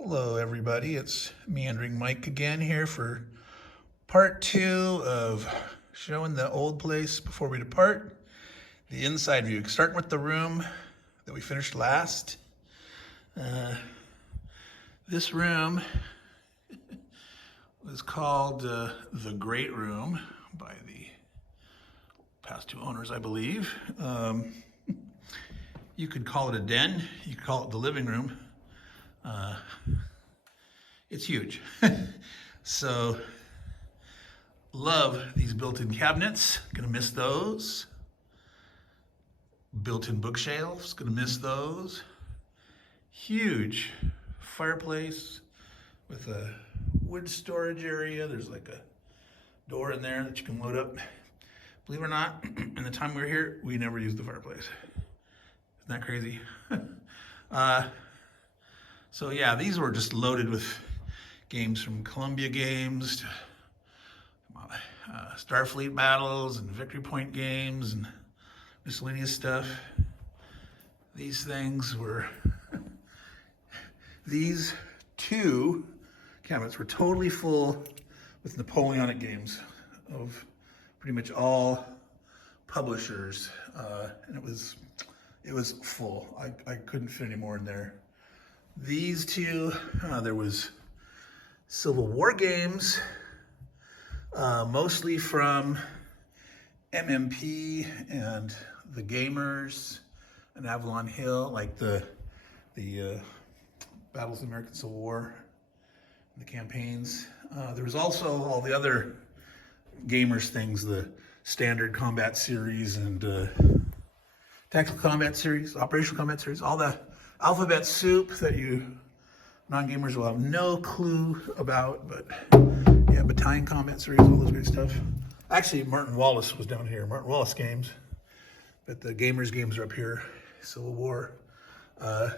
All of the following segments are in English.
Hello everybody, it's Meandering Mike again here for part 2 of showing the old place before we depart. The inside view, starting with the room that we finished last. This room was called the Great Room by the past 2 owners, I believe. You could call it a den, you could call it the living room. It's huge. So, love these built-in cabinets. Gonna miss those. Built-in bookshelves. Gonna miss those. Huge fireplace with a wood storage area. There's like a door in there that you can load up. Believe it or not, in the time we were here, we never used the fireplace. Isn't that crazy? So yeah, these were just loaded with games from Columbia games to Starfleet battles and Victory Point games and miscellaneous stuff. These things were, these 2 cabinets were totally full with Napoleonic games of pretty much all publishers, and it was full. I couldn't fit any more in there. These 2, there was Civil War games, mostly from MMP and the Gamers and Avalon Hill, like the Battles of the American Civil War, the campaigns. There was also all the other Gamers things, the Standard Combat Series and Tactical Combat Series, Operational Combat Series, all the alphabet soup that you non-gamers will have no clue about, but yeah, Battalion Combat Series, all those great stuff. Actually, Martin Wallace was down here, Martin Wallace games, but the gamers games are up here. Civil War.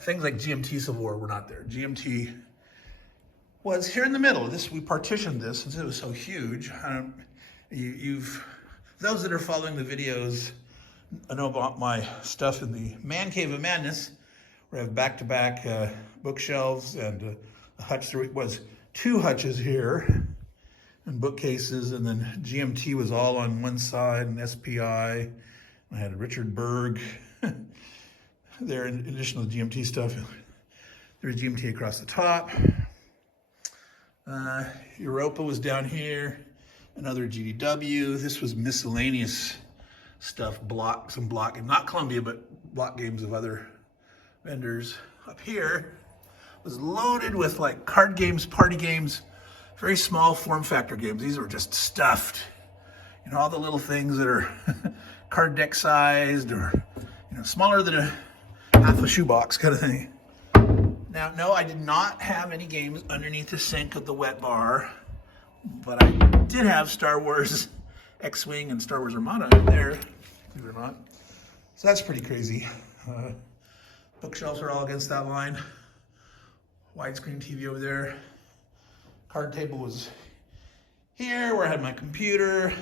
Things like GMT Civil War were not there. GMT was here in the middle. We partitioned this since it was so huge. Those that are following the videos know about my stuff in the Man Cave of Madness, where I have back-to-back bookshelves and a hutch. There was 2 hutches here and bookcases, and then GMT was all on one side and SPI. I had Richard Berg there in addition to the GMT stuff. There's GMT across the top. Europa was down here, another GDW. This was miscellaneous stuff, some block, not Columbia, but block games of other vendors. Up here was loaded with like card games, party games, very small form factor games. These were just stuffed, all the little things that are card deck sized or smaller than a half a shoebox kind of thing. Now, no, I did not have any games underneath the sink of the wet bar, but I did have Star Wars X-Wing and Star Wars Armada in there, believe it or not. So that's pretty crazy. Bookshelves are all against that line. Widescreen TV over there. Card table was here where I had my computer.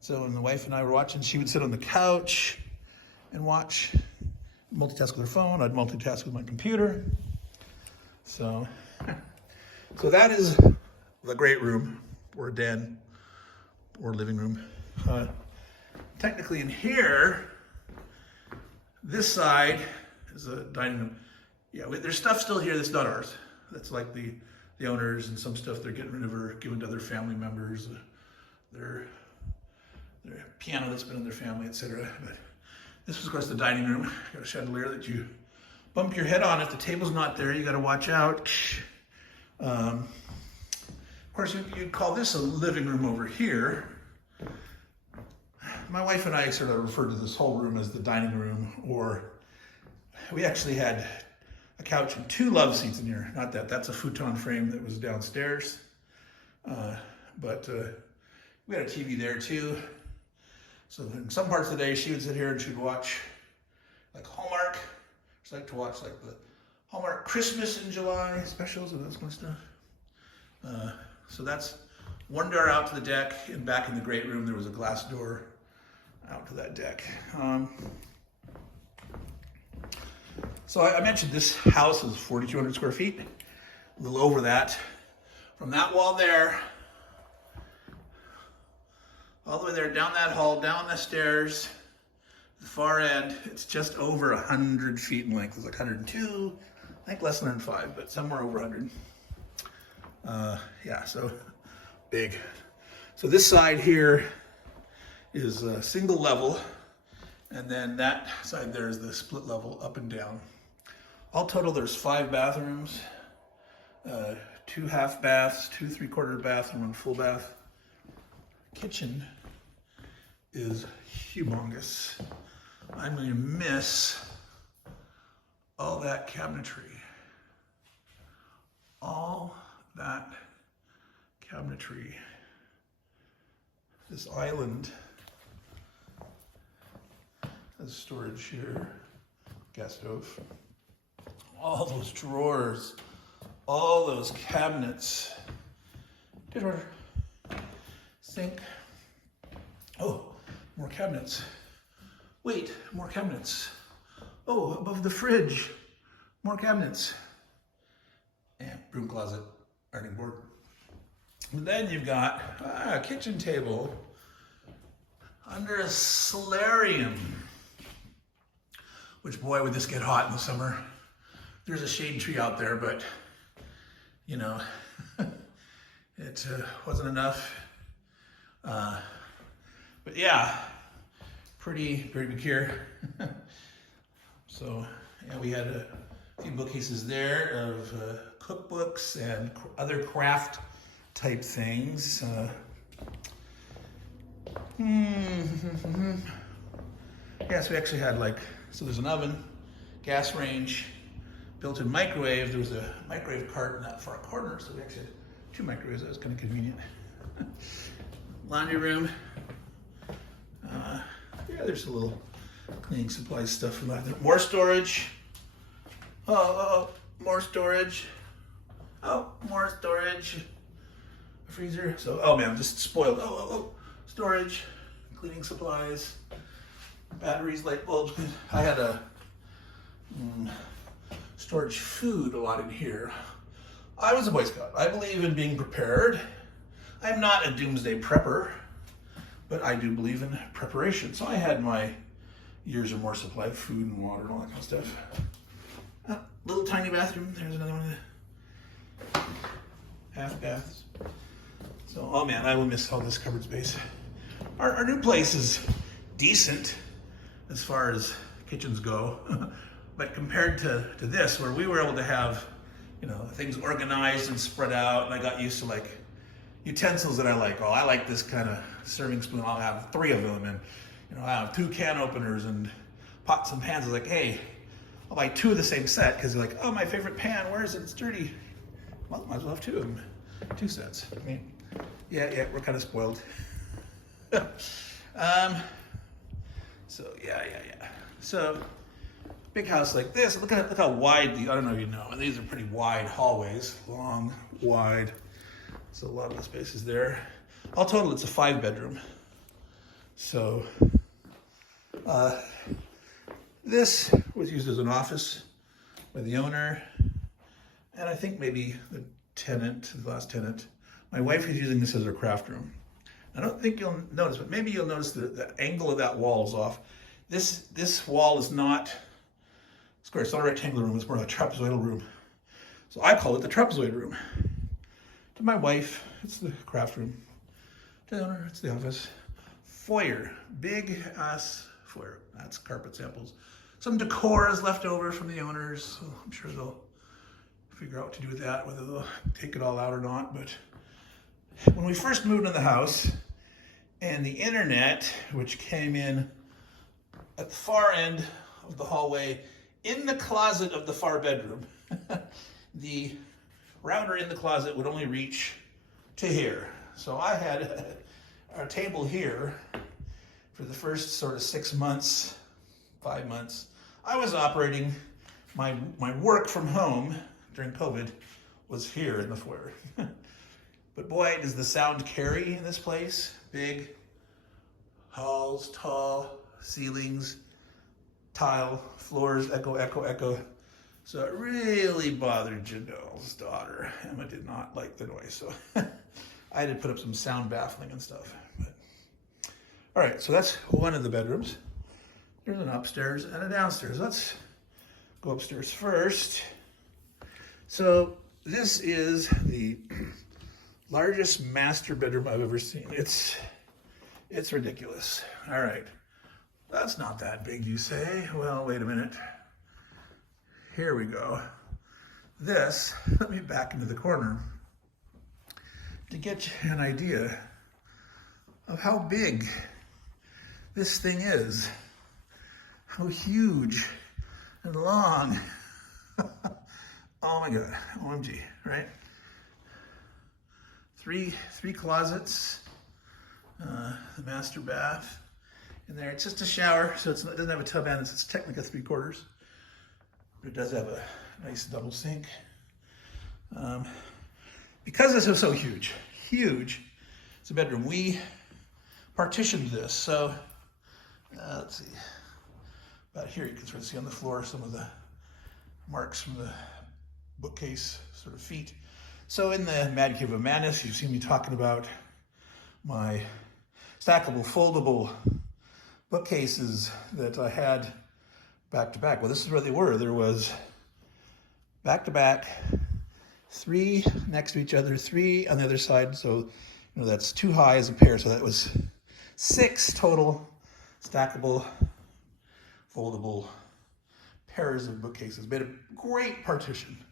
So when the wife and I were watching, she would sit on the couch and watch, multitask with her phone. I'd multitask with my computer. So that is the great room, or den, or living room. Technically in here, this side is a dining room. Yeah, there's stuff still here that's not ours. That's like the owners, and some stuff they're getting rid of or giving to other family members. Their piano that's been in their family, etc. But this was, of course, the dining room. Got a chandelier that you bump your head on. If the table's not there, you got to watch out. Of course, you'd call this a living room over here. My wife and I sort of referred to this whole room as the dining room, or we actually had a couch and 2 love seats in here. Not that, that's a futon frame that was downstairs. But we had a TV there too. So in some parts of the day, she would sit here and she'd watch like Hallmark. She'd like to watch like the Hallmark Christmas in July specials and that kind of stuff. So that's one door out to the deck, and back in the great room, there was a glass door out to that deck. So I mentioned this house is 4,200 square feet. a little over that. From that wall there, all the way there, down that hall, down the stairs, the far end, it's just over 100 feet in length. It's like 102, I think less than 105, but somewhere over 100. Yeah, so big. So this side here is a single level, and then that side there is the split level up and down. All total, there's 5 bathrooms, 2 half baths, 2 3/4 baths, and 1 full bath. Kitchen is humongous. I'm going to miss all that cabinetry. All that cabinetry. This island has storage here, gas stove. All those drawers, all those cabinets. Dishwasher, sink. Oh, more cabinets. Wait, more cabinets. Oh, above the fridge, more cabinets. And broom closet, ironing board. And then you've got a kitchen table under a solarium. Which, boy, would this get hot in the summer. There's a shade tree out there, but, you know, it wasn't enough. But yeah, pretty big here. So, yeah, we had a few bookcases there of cookbooks and other craft type things. Yeah, so we actually had so there's an oven, gas range, built-in microwave. There was a microwave cart in that far corner, so we actually had 2 microwaves. That was kind of convenient. Laundry room. Yeah, there's a little cleaning supplies stuff from that. More storage. Oh, more storage. Oh, more storage. A freezer. So, oh man, I'm just spoiled. Oh, storage, cleaning supplies, batteries, light bulbs. I had a storage food a lot in here. I was a Boy Scout. I believe in being prepared. I'm not a doomsday prepper, but I do believe in preparation. So I had my years or more supply of food and water and all that kind of stuff. Little tiny bathroom. There's another one. Half baths. So, oh man, I will miss all this cupboard space. Our new place is decent as far as kitchens go, but compared to this, where we were able to have, things organized and spread out, and I got used to utensils that I like. Oh, I like this kind of serving spoon. I'll have 3 of them, and I have 2 can openers and pots and pans. I was like, hey, I'll buy 2 of the same set because they're like, oh, my favorite pan, where is it? It's dirty. Well, might as well have 2 of them, 2 sets. I mean, yeah, we're kind of spoiled. So yeah. So big house like this. Look how wide I don't know if you know. These are pretty wide hallways, long, wide. So a lot of the space is there. All total, it's a 5-bedroom. So this was used as an office by the owner, and I think maybe the last tenant. My wife is using this as her craft room. I don't think you'll notice, but maybe you'll notice the angle of that wall is off. This wall is not square. It's not a rectangular room. It's more like a trapezoidal room. So I call it the trapezoid room. To my wife, it's the craft room. To the owner, it's the office. Foyer, big ass foyer. That's carpet samples. Some decor is left over from the owners, so I'm sure they'll figure out what to do with that, whether they'll take it all out or not. But when we first moved in the house, and the internet, which came in at the far end of the hallway, in the closet of the far bedroom, the router in the closet would only reach to here. So I had a table here for the first sort of 6 months, 5 months. I was operating my work from home during COVID was here in the foyer. But boy, does the sound carry in this place. Big halls, tall ceilings, tile, floors, echo, echo, echo. So it really bothered Janelle's daughter. Emma did not like the noise, so I had to put up some sound baffling and stuff. But, all right, so that's one of the bedrooms. There's an upstairs and a downstairs. Let's go upstairs first. So this is the largest master bedroom I've ever seen. It's ridiculous. All right, that's not that big, you say? Well, wait a minute. Here we go. This, let me back into the corner to get you an idea of how big this thing is. How huge and long. Oh my God, OMG, right? Three closets, the master bath in there. It's just a shower, so it doesn't have a tub and it's technically 3/4. But it does have a nice double sink. Because this is so huge, it's a bedroom. We partitioned this, so let's see. About here you can sort of see on the floor some of the marks from the bookcase sort of feet. So in the Mad Cave of Madness, you've seen me talking about my stackable, foldable bookcases that I had back to back. Well, this is where they were. There was back to back, 3 next to each other, 3 on the other side. So, that's 2 high as a pair. So that was 6 total stackable, foldable pairs of bookcases. Made a great partition.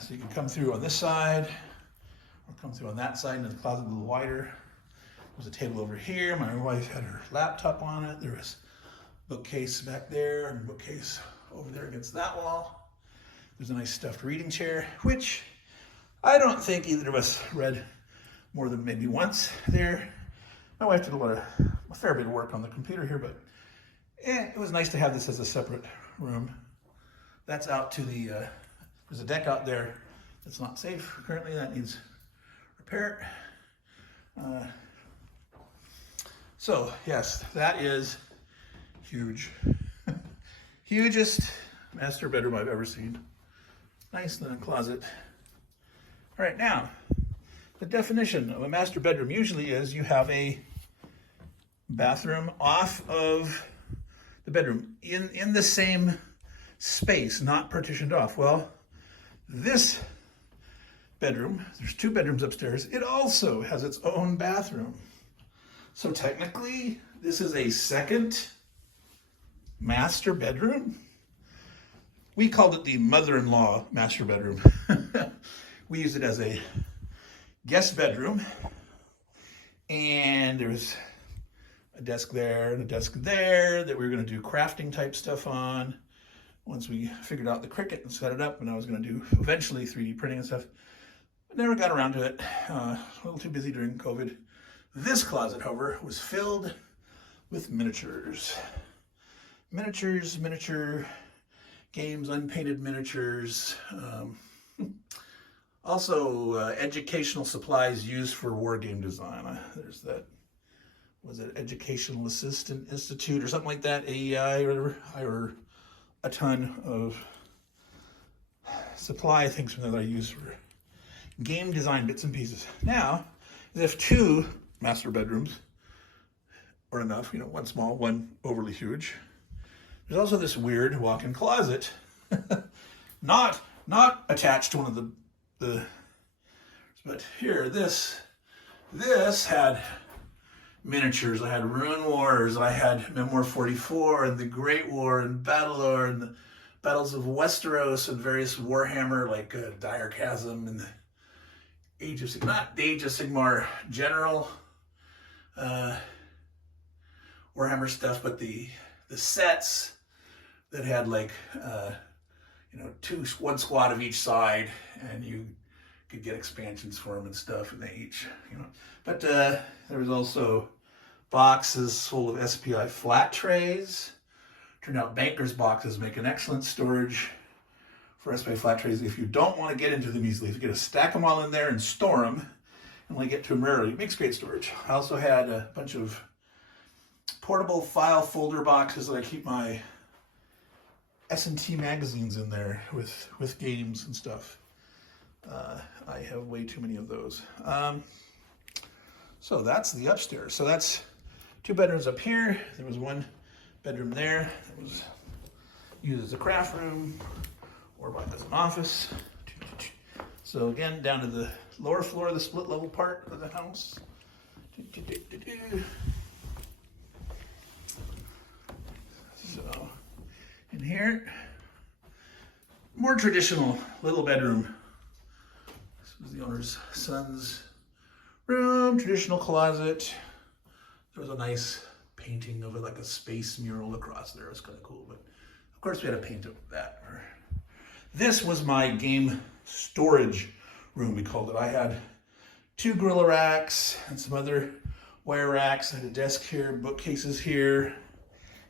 So you can come through on this side, or come through on that side, and the closet a little wider. There's a table over here. My wife had her laptop on it. There was a bookcase back there, and a bookcase over there against that wall. There's a nice stuffed reading chair, which I don't think either of us read more than maybe once there. My wife did a fair bit of work on the computer here, but it was nice to have this as a separate room. That's out to the, there's a deck out there that's not safe currently, that needs repair. So yes, that is huge. Hugest master bedroom I've ever seen. Nice linen closet. All right, now, the definition of a master bedroom usually is you have a bathroom off of the bedroom in the same space, not partitioned off. Well, this bedroom, there's 2 bedrooms upstairs, it also has its own bathroom. So technically, this is a second master bedroom. We called it the mother-in-law master bedroom. We used it as a guest bedroom, and there was a desk there and a desk there that we were going to do crafting type stuff on once we figured out the Cricut and set it up, and I was going to do eventually 3D printing and stuff. But never got around to it. A little too busy during COVID. This closet, however, was filled with miniatures. Miniature games, unpainted miniatures. Also, educational supplies used for war game design. There's that, was it Educational Assistant Institute or something like that, AEI or whatever. Or a ton of supply things that I use for game design bits and pieces. Now, as if 2 master bedrooms are enough, one small, one overly huge. There's also this weird walk-in closet, not attached to one of the but here, this had miniatures. I had Rune Wars, I had Memoir 44, and the Great War, and Battlelore, and the Battles of Westeros, and various Warhammer, like Dire Chasm, and the Age of Sigmar, not the Age of Sigmar general Warhammer stuff, but the sets that had like one squad of each side, and you could get expansions for them and stuff, and they each, But there was also boxes full of SPI flat trays. Turned out bankers boxes make an excellent storage for SPI flat trays. If you don't want to get into them easily, if you get to stack them all in there and store them, and when you get to them rarely, it makes great storage. I also had a bunch of portable file folder boxes that I keep my S&T magazines in there with games and stuff. I have way too many of those. So that's the upstairs. So that's 2 bedrooms up here. There was 1 bedroom there that was used as a craft room or as an office. So again, down to the lower floor of the split level part of the house. So in here, more traditional little bedroom. This was the owner's son's room, traditional closet. There was a nice painting of it, like a space mural across there. It was kind of cool, but of course we had to paint that. This was my game storage room, we called it. I had 2 gorilla racks and some other wire racks. I had a desk here, bookcases here.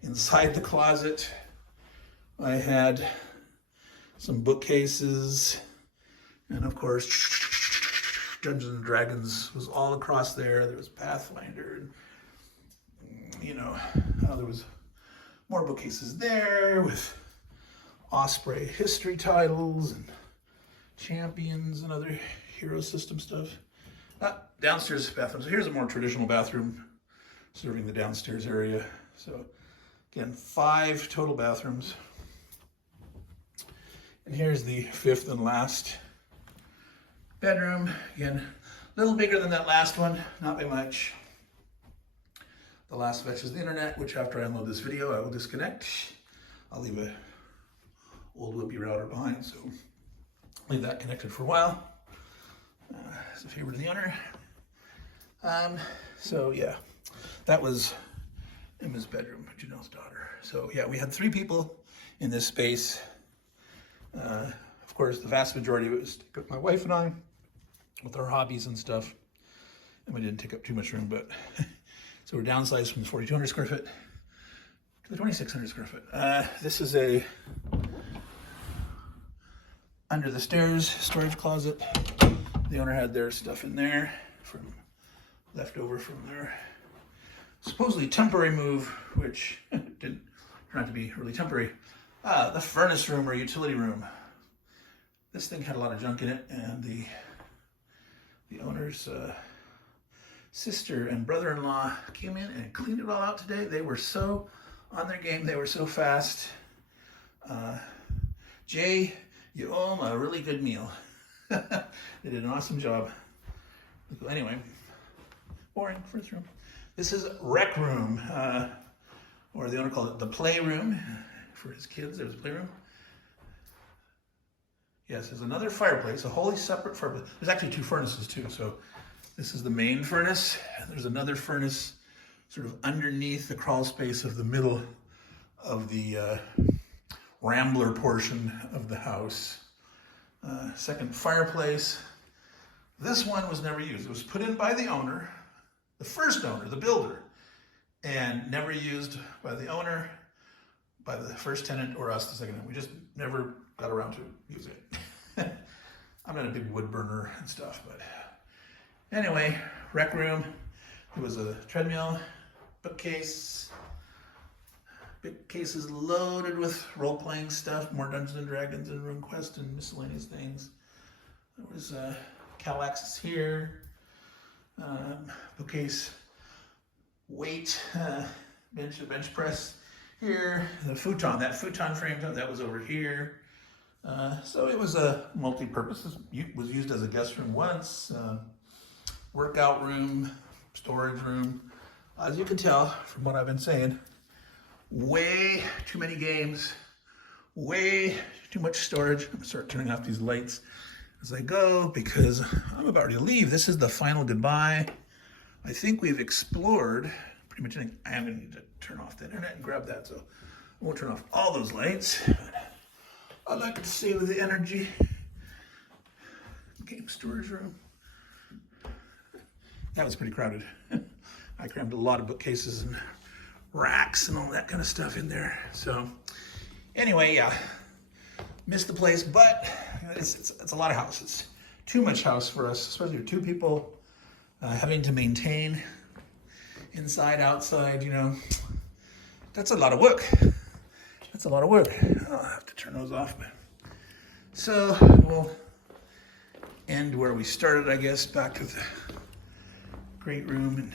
Inside the closet, I had some bookcases, and of course, Dungeons and Dragons was all across there. There was Pathfinder, and you know, there was more bookcases there with Osprey history titles and Champions and other Hero System stuff. Downstairs bathroom. So here's a more traditional bathroom serving the downstairs area. So again, 5 total bathrooms. And here's the 5th and last bedroom. Again, a little bigger than that last one, not by much. The last fetches the internet, which after I unload this video, I will disconnect. I'll leave a old Whippy router behind, so leave that connected for a while. As a favor to the owner. So yeah, that was Emma's bedroom, Janelle's daughter. So yeah, we had 3 people in this space. Of course, the vast majority of it was my wife and I, with our hobbies and stuff. And we didn't take up too much room, but so we're downsized from the 4,200 square foot to the 2,600 square foot. This is a under the stairs storage closet. The owner had their stuff in there from leftover from their supposedly temporary move, which didn't turn out to be really temporary. The furnace room or utility room. This thing had a lot of junk in it, and the owner's sister and brother-in-law came in and cleaned it all out today. They were so on their game. They were so fast. Jay, you owe them a really good meal. They did an awesome job. Anyway, boring first room. This is rec room, or the owner called it the playroom for his kids. There's a playroom. Yes, there's another fireplace, a wholly separate fireplace. There's actually 2 furnaces too. So this is the main furnace. There's another furnace sort of underneath the crawl space of the middle of the rambler portion of the house. Second fireplace. This one was never used. It was put in by the owner, the first owner, the builder, and never used by the owner, by the first tenant, or us, the second tenant. We just never got around to use it. I'm not a big wood burner and stuff, but anyway, rec room. There was a treadmill, bookcase, big cases loaded with role-playing stuff, more Dungeons and Dragons and RuneQuest and miscellaneous things. There was Cal-Axis here, bookcase, weight, bench press here, the futon, that futon frame, that was over here. So it was a multi-purpose. It was used as a guest room once, workout room, storage room. As you can tell from what I've been saying, way too many games, way too much storage. I'm gonna start turning off these lights as I go because I'm about ready to leave. This is the final goodbye. I think we've explored pretty much anything. I am gonna need to turn off the internet and grab that, so I won't turn off all those lights. I like to save the energy. Game storage room. That was pretty crowded. I crammed a lot of bookcases and racks and all that kind of stuff in there. So anyway, yeah, missed the place, but it's a lot of house. It's too much house for us, especially with 2 people having to maintain inside, outside, you know. That's a lot of work. That's a lot of wood. I'll have to turn those off. But... So we'll end where we started, I guess, back to the great room and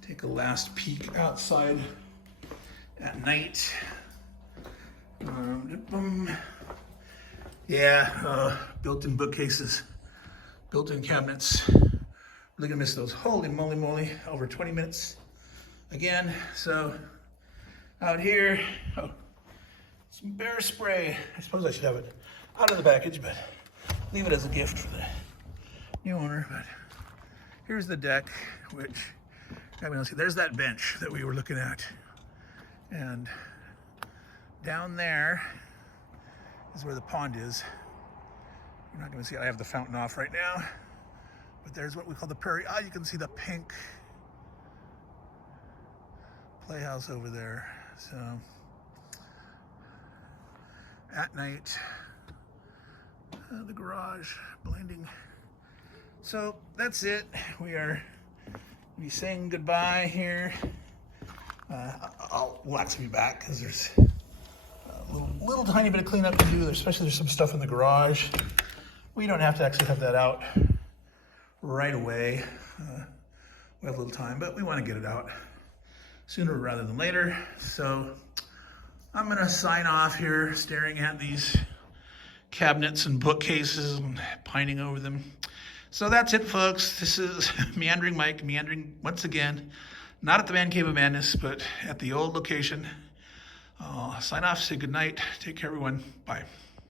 take a last peek outside at night. Yeah, built-in bookcases, built-in cabinets. Really gonna miss those. Holy moly, over 20 minutes again. So out here, some bear spray. I suppose I should have it out of the package, but leave it as a gift for the new owner. But here's the deck, which, I mean, let's see, there's that bench that we were looking at. And down there is where the pond is. You're not gonna see it. I have the fountain off right now, but there's what we call the prairie. Ah, you can see the pink playhouse over there. So at night, the garage blending. So that's it. We are be saying goodbye here. We'll actually be back because there's a little tiny bit of cleanup to do, especially there's some stuff in the garage. We don't have to actually have that out right away. We have a little time, but we want to get it out sooner rather than later. So I'm gonna sign off here, staring at these cabinets and bookcases and pining over them. So that's it, folks. This is Meandering Mike, meandering once again, not at the Man Cave of Madness, but at the old location. Sign off, say goodnight. Take care, everyone. Bye.